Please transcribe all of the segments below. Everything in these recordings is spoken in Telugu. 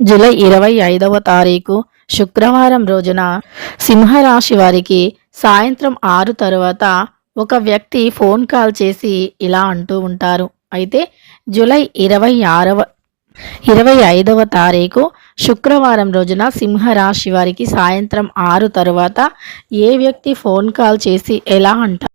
జూలై ఇరవై ఐదవ తారీఖు శుక్రవారం రోజున సింహరాశి వారికి సాయంత్రం ఆరు తరువాత ఒక వ్యక్తి ఫోన్ కాల్ చేసి ఇలా అంటూ ఉంటారు. అయితే జూలై ఇరవై ఆరవ ఇరవై ఐదవ తారీఖు శుక్రవారం రోజున సింహరాశి వారికి సాయంత్రం ఆరు తరువాత ఏ వ్యక్తి ఫోన్ కాల్ చేసి ఎలా అంటారు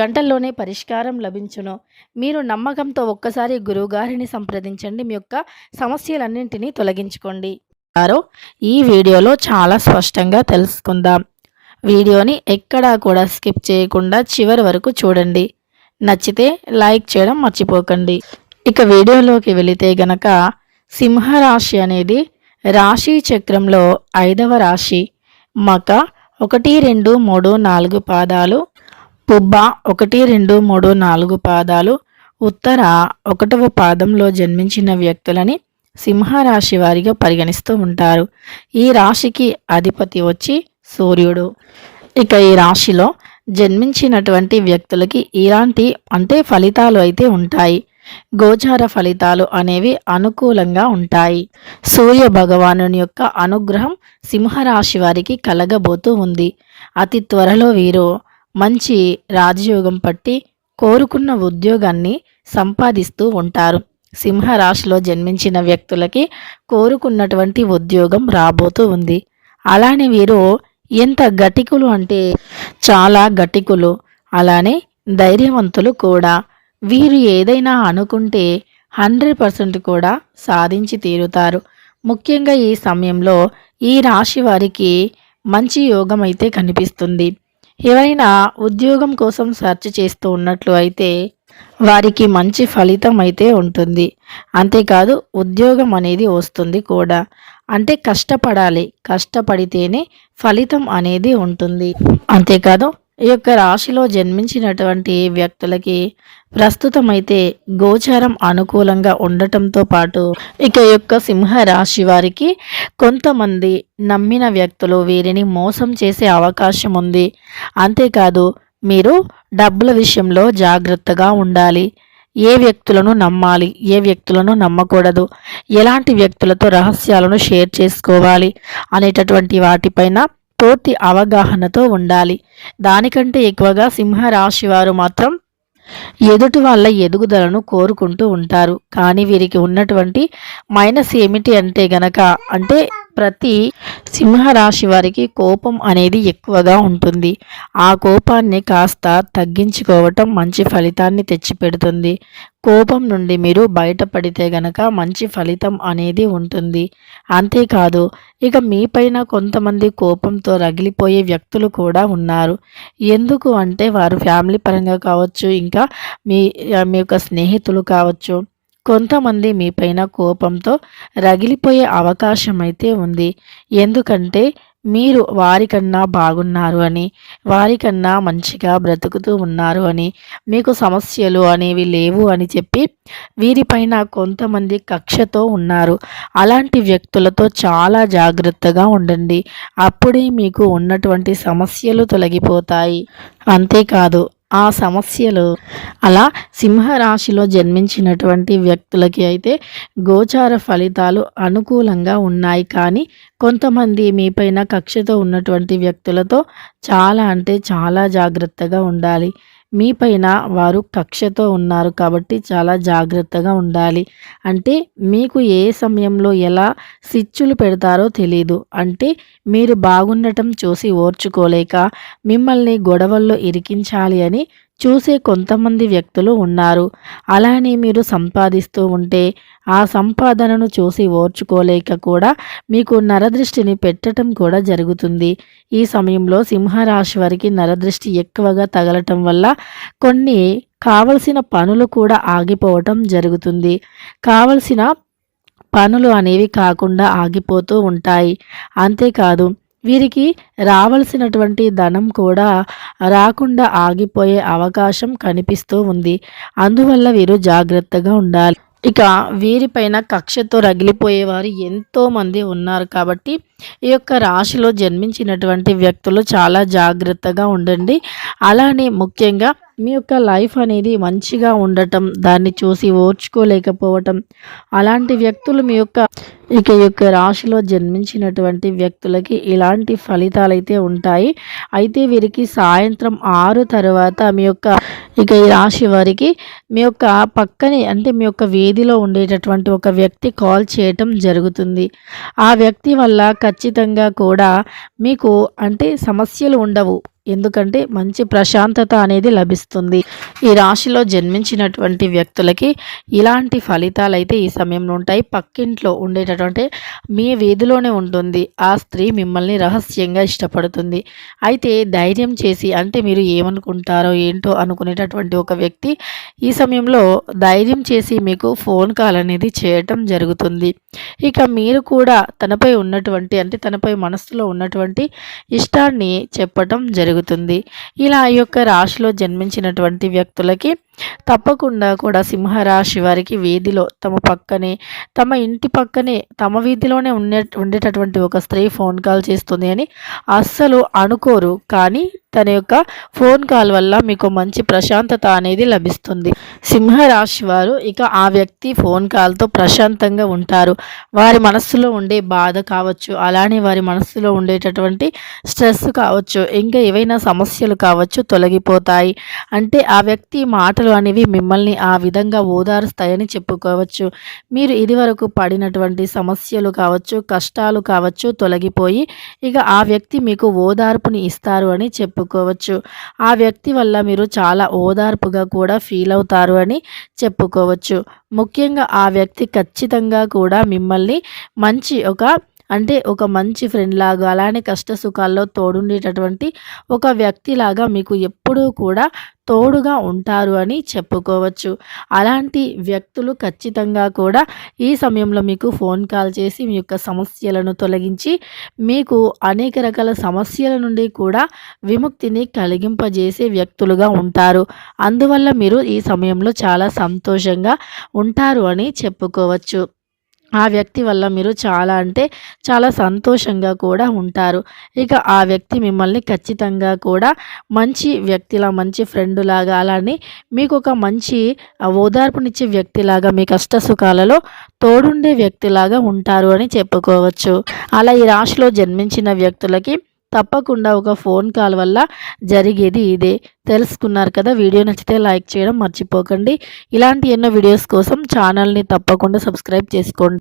గంటల్లోనే పరిష్కారం లభించును. మీరు నమ్మకంతో ఒక్కసారి గురువుగారిని సంప్రదించండి. మీ యొక్క సమస్యలన్నింటినీ తొలగించుకోండి. ఆరో ఈ వీడియోలో చాలా స్పష్టంగా తెలుసుకుందాం. వీడియోని ఎక్కడా కూడా స్కిప్ చేయకుండా చివరి వరకు చూడండి. నచ్చితే లైక్ చేయడం మర్చిపోకండి. ఇక వీడియోలోకి వెళితే గనక సింహరాశి అనేది రాశి చక్రంలో ఐదవ రాశి. మక ఒకటి రెండు మూడు నాలుగు పాదాలు పుబ్బ ఒకటి రెండు మూడు నాలుగు పాదాలు. ఉత్తర ఒకటవ పాదంలో జన్మించిన వ్యక్తులని సింహరాశి వారిగా పరిగణిస్తూ ఉంటారు. ఈ రాశికి అధిపతి వచ్చి సూర్యుడు. ఇక ఈ రాశిలో జన్మించినటువంటి వ్యక్తులకి ఇలాంటి అంటే ఫలితాలు అయితే ఉంటాయి. గోచార ఫలితాలు అనేవి అనుకూలంగా ఉంటాయి. సూర్య భగవాను యొక్క అనుగ్రహం సింహరాశి వారికి కలగబోతూ ఉంది. అతి త్వరలో వీరు మంచి రాజయోగం పట్టి కోరుకున్న ఉద్యోగాన్ని సంపాదిస్తూ ఉంటారు. సింహరాశిలో జన్మించిన వ్యక్తులకి కోరుకున్నటువంటి ఉద్యోగం రాబోతూ ఉంది. అలానే వీరు ఎంత గటికులు అంటే చాలా గటికులు అలానే ధైర్యవంతులు కూడా. వీరు ఏదైనా అనుకుంటే హండ్రెడ్ పర్సెంట్ కూడా సాధించి తీరుతారు. ముఖ్యంగా ఈ సమయంలో ఈ రాశి వారికి మంచి యోగం అయితే కనిపిస్తుంది. ఏవైనా ఉద్యోగం కోసం సెర్చ్ చేస్తూ ఉన్నట్లు అయితే వారికి మంచి ఫలితం అయితే ఉంటుంది. అంతేకాదు ఉద్యోగం అనేది వస్తుంది కూడా. అంటే కష్టపడాలి. కష్టపడితేనే ఫలితం అనేది ఉంటుంది. అంతేకాదు ఈ యొక్క రాశిలో జన్మించినటువంటి వ్యక్తులకి ప్రస్తుతం అయితే గోచారం అనుకూలంగా ఉండటంతో పాటు ఇక యొక్క సింహ రాశి వారికి కొంతమంది నమ్మిన వ్యక్తులు వీరిని మోసం చేసే అవకాశం ఉంది. అంతేకాదు మీరు డబ్బుల విషయంలో జాగ్రత్తగా ఉండాలి. ఏ వ్యక్తులను నమ్మాలి ఏ వ్యక్తులను నమ్మకూడదు ఎలాంటి వ్యక్తులతో రహస్యాలను షేర్ చేసుకోవాలి అనేటటువంటి వాటిపైన పూర్తి అవగాహనతో ఉండాలి. దానికంటే ఎక్కువగా సింహరాశి వారు మాత్రం ఎదుటి వాళ్ళ ఎదుగుదలను కోరుకుంటూ ఉంటారు. కానీ వీరికి ఉన్నటువంటి మైనస్ ఏమిటి అంటే గనక అంటే ప్రతి సింహరాశి వారికి కోపం అనేది ఎక్కువగా ఉంటుంది. ఆ కోపాన్ని కాస్త తగ్గించుకోవటం మంచి ఫలితాన్ని తెచ్చిపెడుతుంది. కోపం నుండి మీరు బయటపడితే గనక మంచి ఫలితం అనేది ఉంటుంది. అంతేకాదు ఇక మీపైన కొంతమంది కోపంతో రగిలిపోయే వ్యక్తులు కూడా ఉన్నారు. ఎందుకు అంటే వారు ఫ్యామిలీ పరంగా కావచ్చు ఇంకా మీ మీ యొక్క స్నేహితులు కావచ్చు కొంతమంది మీపైన కోపంతో రగిలిపోయే అవకాశం అయితే ఉంది. ఎందుకంటే మీరు వారికన్నా బాగున్నారు అని వారికన్నా మంచిగా బ్రతుకుతూ ఉన్నారు అని మీకు సమస్యలు అనేవి లేవు అని చెప్పి వీరిపైన కొంతమంది కక్షతో ఉన్నారు. అలాంటి వ్యక్తులతో చాలా జాగ్రత్తగా ఉండండి. అప్పుడే మీకు ఉన్నటువంటి సమస్యలు తొలగిపోతాయి. అంతేకాదు ఆ సమస్యలు. అలా సింహరాశిలో జన్మించినటువంటి వ్యక్తులకి అయితే గోచార ఫలితాలు అనుకూలంగా ఉన్నాయి. కానీ కొంతమంది మీపైన కక్షతో ఉన్నటువంటి వ్యక్తులతో చాలా అంటే చాలా జాగ్రత్తగా ఉండాలి. మీపైన వారు కక్షతో ఉన్నారు కాబట్టి చాలా జాగ్రత్తగా ఉండాలి. అంటే మీకు ఏ సమయంలో ఎలా సిచ్చులు పెడతారో తెలీదు. అంటే మీరు బాగుండటం చూసి ఓర్చుకోలేక మిమ్మల్ని గొడవల్లో ఇరికించాలి అని చూసే కొంతమంది వ్యక్తులు ఉన్నారు. అలానే మీరు సంపాదిస్తూ ఉంటే ఆ సంపాదనను చూసి ఓర్చుకోలేక కూడా మీకు నరదృష్టిని పెట్టడం కూడా జరుగుతుంది. ఈ సమయంలో సింహరాశి వారికి నరదృష్టి ఎక్కువగా తగలటం వల్ల కొన్ని కావలసిన పనులు కూడా ఆగిపోవటం జరుగుతుంది. కావలసిన పనులు అనేవి కాకుండా ఆగిపోతూ ఉంటాయి. అంతేకాదు వీరికి రావాల్సినటువంటి ధనం కూడా రాకుండా ఆగిపోయే అవకాశం కనిపిస్తూ ఉంది. అందువల్ల వీరు జాగ్రత్తగా ఉండాలి. ఇక వీరిపైన కక్షతో రగిలిపోయేవారు ఎంతోమంది ఉన్నారు కాబట్టి ఈ యొక్క రాశిలో జన్మించినటువంటి వ్యక్తులు చాలా జాగ్రత్తగా ఉండండి. అలానే ముఖ్యంగా మీ యొక్క లైఫ్ అనేది మంచిగా ఉండటం దాన్ని చూసి ఓర్చుకోలేకపోవటం అలాంటి వ్యక్తులు మీ యొక్క ఇక యొక్క రాశిలో జన్మించినటువంటి వ్యక్తులకి ఇలాంటి ఫలితాలు అయితే ఉంటాయి. అయితే వీరికి సాయంత్రం ఆరు తర్వాత మీ యొక్క ఇక ఈ రాశి వారికి మీ యొక్క పక్కనే అంటే మీ యొక్క వీధిలో ఉండేటటువంటి ఒక వ్యక్తి కాల్ చేయటం జరుగుతుంది. ఆ వ్యక్తి వల్ల ఖచ్చితంగా కూడా మీకు అంటే సమస్యలు ఉండవు. ఎందుకంటే మంచి ప్రశాంతత అనేది లభిస్తుంది. ఈ రాశిలో జన్మించినటువంటి వ్యక్తులకి ఇలాంటి ఫలితాలు అయితే ఈ సమయంలో ఉంటాయి. పక్కింట్లో ఉండేటటువంటి మీ వీధిలోనే ఉంటుంది. ఆ స్త్రీ మిమ్మల్ని రహస్యంగా ఇష్టపడుతుంది. అయితే ధైర్యం చేసి అంటే మీరు ఏమనుకుంటారో ఏంటో అనుకునేటటువంటి ఒక వ్యక్తి ఈ సమయంలో ధైర్యం చేసి మీకు ఫోన్ కాల్ అనేది చేయటం జరుగుతుంది. ఇక మీరు కూడా తనపై ఉన్నటువంటి అంటే తనపై మనస్సులో ఉన్నటువంటి ఇష్టాన్ని చెప్పటం జరుగుతుంది జరుగుతుంది. ఇలా ఈ యొక్క రాశిలో జన్మించినటువంటి వ్యక్తులకి తప్పకుండా కూడా సింహరాశి వారికి వీధిలో తమ పక్కనే తమ ఇంటి పక్కనే తమ వీధిలోనే ఉండే ఉండేటటువంటి ఒక స్త్రీ ఫోన్ కాల్ చేస్తుంది అని అస్సలు అనుకోరు. కానీ తన యొక్క ఫోన్ కాల్ వల్ల మీకు మంచి ప్రశాంతత అనేది లభిస్తుంది. సింహరాశి వారు ఇక ఆ వ్యక్తి ఫోన్ కాల్తో ప్రశాంతంగా ఉంటారు. వారి మనస్సులో ఉండే బాధ కావచ్చు అలానే వారి మనస్సులో ఉండేటటువంటి స్ట్రెస్ కావచ్చు ఇంకా ఏవైనా సమస్యలు కావచ్చు తొలగిపోతాయి. అంటే ఆ వ్యక్తి మాట మాటలు అనేవి మిమ్మల్ని ఆ విధంగా ఓదారుస్తాయని చెప్పుకోవచ్చు. మీరు ఇదివరకు పడినటువంటి సమస్యలు కావచ్చు కష్టాలు కావచ్చు తొలగిపోయి ఇక ఆ వ్యక్తి మీకు ఓదార్పుని ఇస్తారు అని చెప్పుకోవచ్చు. ఆ వ్యక్తి వల్ల మీరు చాలా ఓదార్పుగా కూడా ఫీల్ అవుతారు అని చెప్పుకోవచ్చు. ముఖ్యంగా ఆ వ్యక్తి ఖచ్చితంగా కూడా మిమ్మల్ని మంచి ఒక అంటే ఒక మంచి ఫ్రెండ్ లాగా అలానే కష్ట సుఖాల్లో తోడుండేటటువంటి ఒక వ్యక్తిలాగా మీకు ఎప్పుడూ కూడా తోడుగా ఉంటారు అని చెప్పుకోవచ్చు. అలాంటి వ్యక్తులు ఖచ్చితంగా కూడా ఈ సమయంలో మీకు ఫోన్ కాల్ చేసి మీ యొక్క సమస్యలను తొలగించి మీకు అనేక రకాల సమస్యల నుండి కూడా విముక్తిని కలిగింపజేసే వ్యక్తులుగా ఉంటారు. అందువల్ల మీరు ఈ సమయంలో చాలా సంతోషంగా ఉంటారు అని చెప్పుకోవచ్చు. ఆ వ్యక్తి వల్ల మీరు చాలా అంటే చాలా సంతోషంగా కూడా ఉంటారు. ఇక ఆ వ్యక్తి మిమ్మల్ని ఖచ్చితంగా కూడా మంచి వ్యక్తిలా మంచి ఫ్రెండ్ లాగా అలానే మీకు ఒక మంచి ఓదార్పునిచ్చే వ్యక్తిలాగా మీ కష్ట సుఖాలలో తోడుండే వ్యక్తిలాగా ఉంటారు అని చెప్పుకోవచ్చు. అలా ఈ రాశిలో జన్మించిన వ్యక్తులకి తప్పకుండా ఒక ఫోన్ కాల్ వల్ల జరిగేది ఇదే. తెలుసుకున్నారు కదా వీడియో నచ్చితే లైక్ చేయడం మర్చిపోకండి. ఇలాంటి ఎన్నో వీడియోస్ కోసం ఛానల్ని తప్పకుండా సబ్స్క్రైబ్ చేసుకోండి.